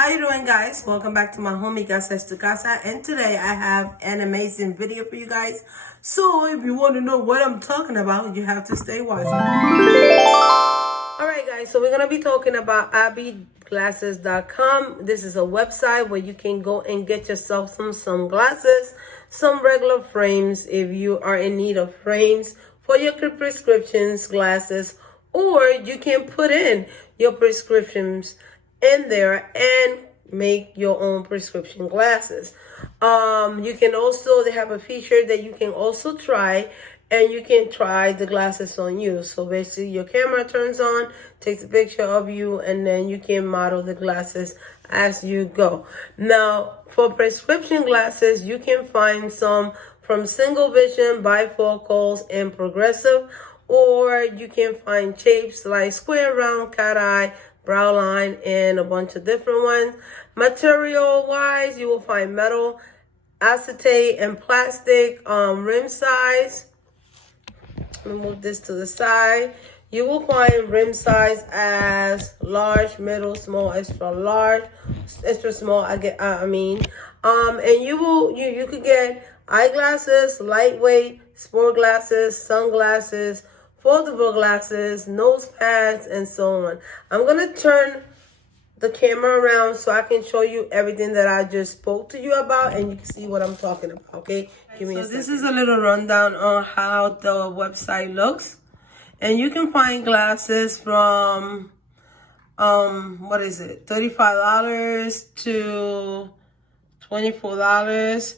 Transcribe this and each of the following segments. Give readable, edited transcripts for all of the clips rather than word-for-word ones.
How you doing, guys? Welcome back to my homie Casas to Casa, and today I have an amazing video for you guys. So if you want to know what I'm talking about, you have to stay watching. Alright guys, so we're going to be talking about abbeglasses.com. This is a website where you can go and get yourself some sunglasses, some regular frames if you are in need of frames for your prescriptions, glasses, or you can put in your prescriptions in there and make your own prescription glasses. You can also, they have a feature that you can also try, and you can try the glasses on you. So basically your camera turns on, takes a picture of you, and then you can model the glasses as you go. Now for prescription glasses, you can find some from single vision, bifocals, and progressive, or you can find shapes like square, round, cat eye, brow line, and a bunch of different ones. Material wise, you will find metal, acetate, and plastic. Rim size, let me move this to the side. You will find rim size as large, middle, small, extra large, extra small. And you could get eyeglasses, lightweight, sport glasses, sunglasses, foldable glasses, nose pads, and so on. I'm gonna turn the camera around so I can show you everything that I just spoke to you about, and you can see what I'm talking about. Okay, give me a second. This is a little rundown on how the website looks, and you can find glasses from what is it, $35 to $24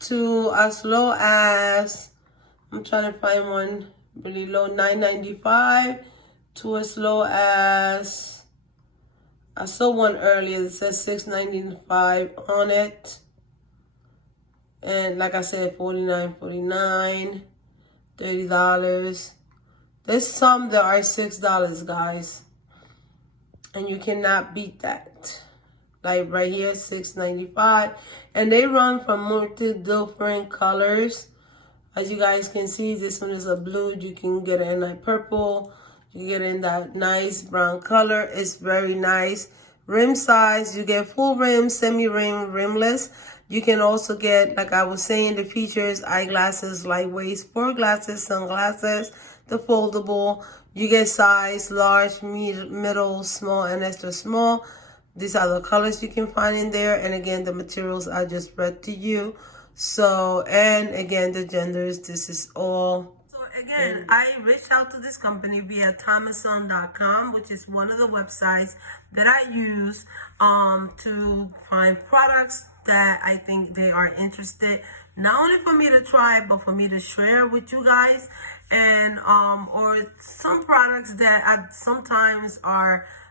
to as low as, I'm trying to find one really low, $9.95 to as low as, I saw one earlier that says $6.95 on it, and like I said, $49.49, $30. There's some that are $6, guys, and you cannot beat that. Like right here, $6.95, and they run from multi different colors. As you guys can see, this one is a blue. You can get it in like purple. You can get it in that nice brown color. It's very nice. Rim size, you get full rim, semi-rim, rimless. You can also get, like I was saying, the features, eyeglasses, lightweight, sport glasses, sunglasses, the foldable. You get size, large, middle, small, and extra small. These are the colors you can find in there. And again, the materials I just read to you. So, and again, the genders, this is all. So again, I reached out to this company via Thomason.com, which is one of the websites that I use to find products that I think they are interested, not only for me to try, but for me to share with you guys. And or some products that I sometimes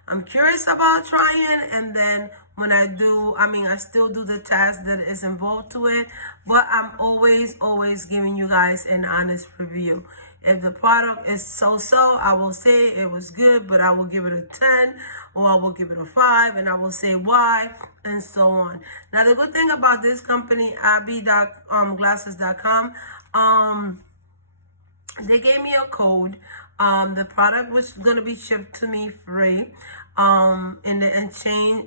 I'm curious about trying, and then when I do, I still do the task that is involved to it, but I'm always giving you guys an honest review. If the product is so-so, I will say it was good, but I will give it a 10, or I will give it a 5, and I will say why, and so on. Now, the good thing about this company, Abbeglasses.com, they gave me a code. The product was going to be shipped to me free in the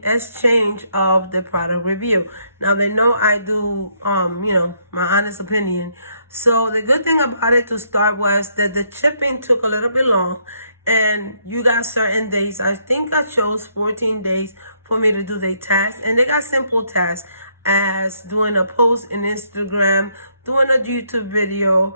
exchange of the product review. Now, they know I do, my honest opinion. So the good thing about it to start was that the shipping took a little bit long, and you got certain days. I think I chose 14 days for me to do the task, and they got simple tasks as doing a post in Instagram, doing a YouTube video,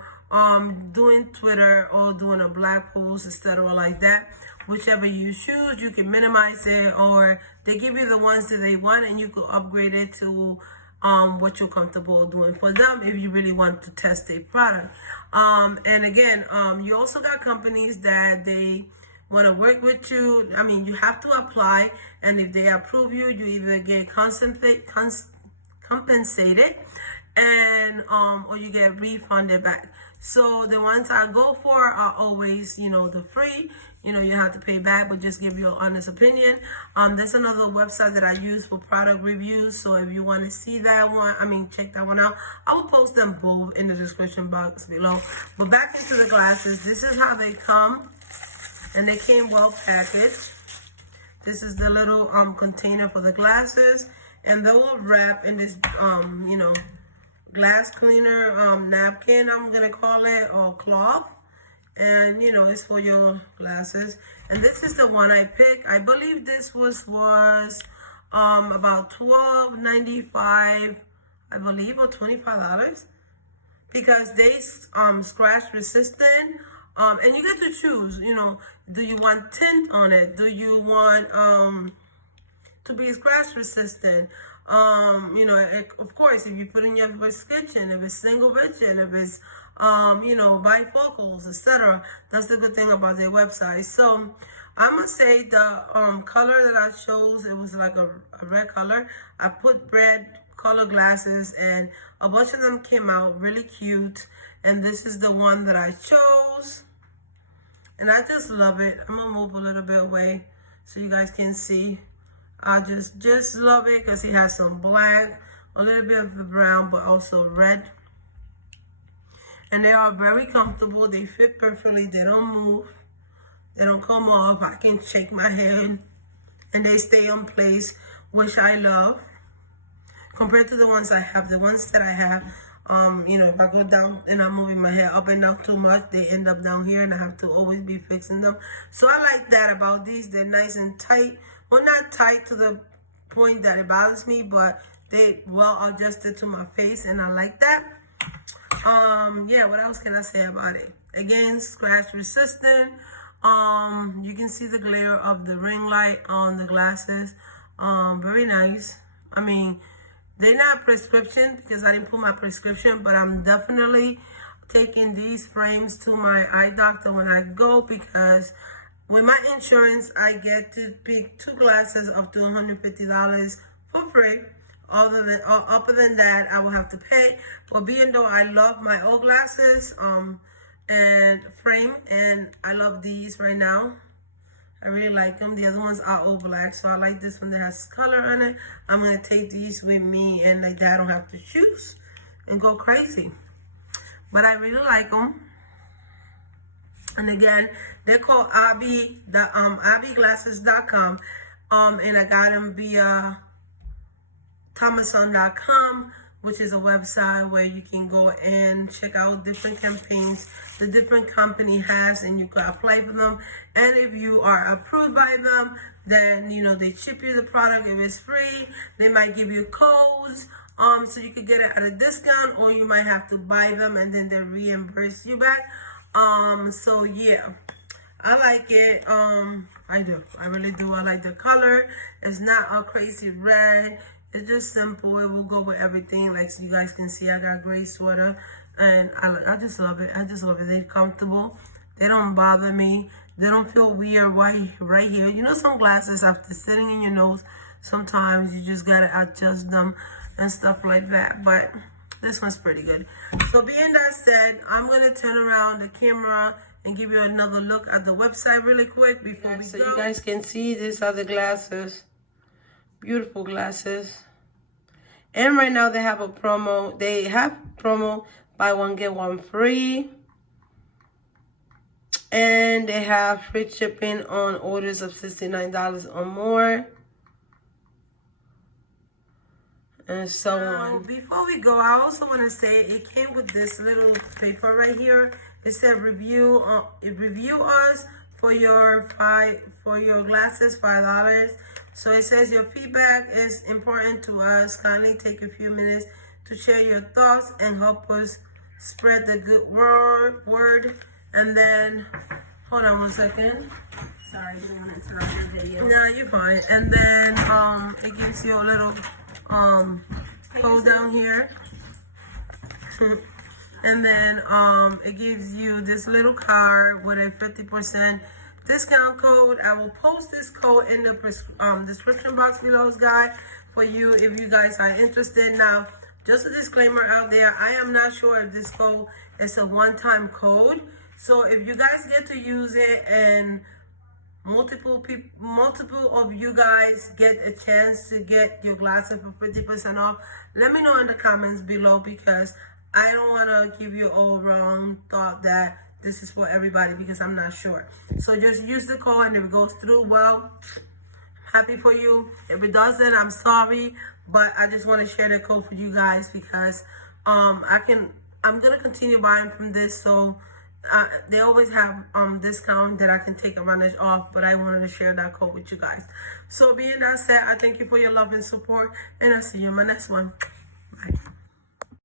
doing Twitter, or doing a blog post, etc. like that. Whichever you choose, you can minimize it, or they give you the ones that they want, and you can upgrade it to what you're comfortable doing for them if you really want to test a product. And again, you also got companies that they want to work with you. You have to apply, and if they approve you, you either get compensated, and or you get refunded back. So the ones I go for are always, the free. You have to pay back, but just give your honest opinion. There's another website that I use for product reviews. So if you want to see that one, check that one out. I will post them both in the description box below. But back into the glasses, this is how they come, and they came well packaged. This is the little container for the glasses, and they will wrap in this you know, glass cleaner napkin, I'm gonna call it, or cloth. And you know, it's for your glasses. And this is the one I picked. I believe this was about $12.95, I believe, or $25, because they scratch resistant. And you get to choose, you know, do you want tint on it? Do you want to be scratch resistant? You know, of course, if you put in your prescription, if it's single vision, if it's you know, bifocals, etc. That's the good thing about their website. So I'm gonna say the color that I chose, it was like a red color. I put red color glasses, and a bunch of them came out really cute. And this is the one that I chose, and I just love it. I'm gonna move a little bit away so you guys can see. I just love it because it has some black, a little bit of the brown, but also red. And they are very comfortable. They fit perfectly. They don't move. They don't come off. I can shake my head and they stay in place, which I love. Compared to the ones I have. The ones that I have, you know, if I go down and I'm moving my head up and down too much, they end up down here and I have to always be fixing them. So I like that about these. They're nice and tight. Well, not tight to the point that it bothers me, but they well adjusted to my face, and I like that. Yeah, what else can I say about it? Again, scratch resistant. You can see the glare of the ring light on the glasses. Very nice. I mean, they're not prescription because I didn't put my prescription, but I'm definitely taking these frames to my eye doctor when I go, because with my insurance, I get to pick 2 glasses up to $150 for free. Other than that, I will have to pay. But being though I love my old glasses and frame, and I love these right now. I really like them. The other ones are all black, so I like this one that has color on it. I'm gonna take these with me, and like that I don't have to choose and go crazy. But I really like them. And again, they're called Abbe, AbbeGlasses.com. And I got them via Thomason.com, which is a website where you can go and check out different campaigns the different company has, and you can apply for them. And if you are approved by them, then you know they ship you the product. If it's free, they might give you codes so you could get it at a discount, or you might have to buy them and then they reimburse you back. So yeah, I like it. I do. I really do. I like the color. It's not a crazy red. It's just simple. It will go with everything. Like you guys can see, I got gray sweater, and I just love it. I just love it. They're comfortable. They don't bother me. They don't feel weird right here. You know, some glasses, after sitting in your nose, sometimes you just gotta adjust them and stuff like that. But this one's pretty good. So being that said, I'm gonna turn around the camera and give you another look at the website really quick before we go. So you guys can see, these are the glasses. Beautiful glasses. And right now they have a promo. They have promo, buy one get one free. And they have free shipping on orders of $69 or more. And so on. Before we go, I also want to say it came with this little paper right here. It said review us for your glasses, $5. So it says your feedback is important to us. Kindly take a few minutes to share your thoughts and help us spread the good word. And then, hold on one second. Sorry, I didn't want to interrupt your video. No, you're fine. And then it gives you a little code down here. And then it gives you this little card with a 50% discount code. I will post this code in the description box below, guys, for you if you guys are interested. Now, just a disclaimer out there, I am not sure if this code is a one-time code. So if you guys get to use it and multiple of you guys get a chance to get your glasses for 50% off, let me know in the comments below, because I don't want to give you all wrong thought that this is for everybody, because I'm not sure. So just use the code, and if it goes through, well, happy for you. If it doesn't, I'm sorry, but I just want to share the code with you guys because I'm gonna continue buying from this, so they always have discount that I can take advantage of, but I wanted to share that code with you guys. So being that said, I thank you for your love and support, and I'll see you in my next one. Bye.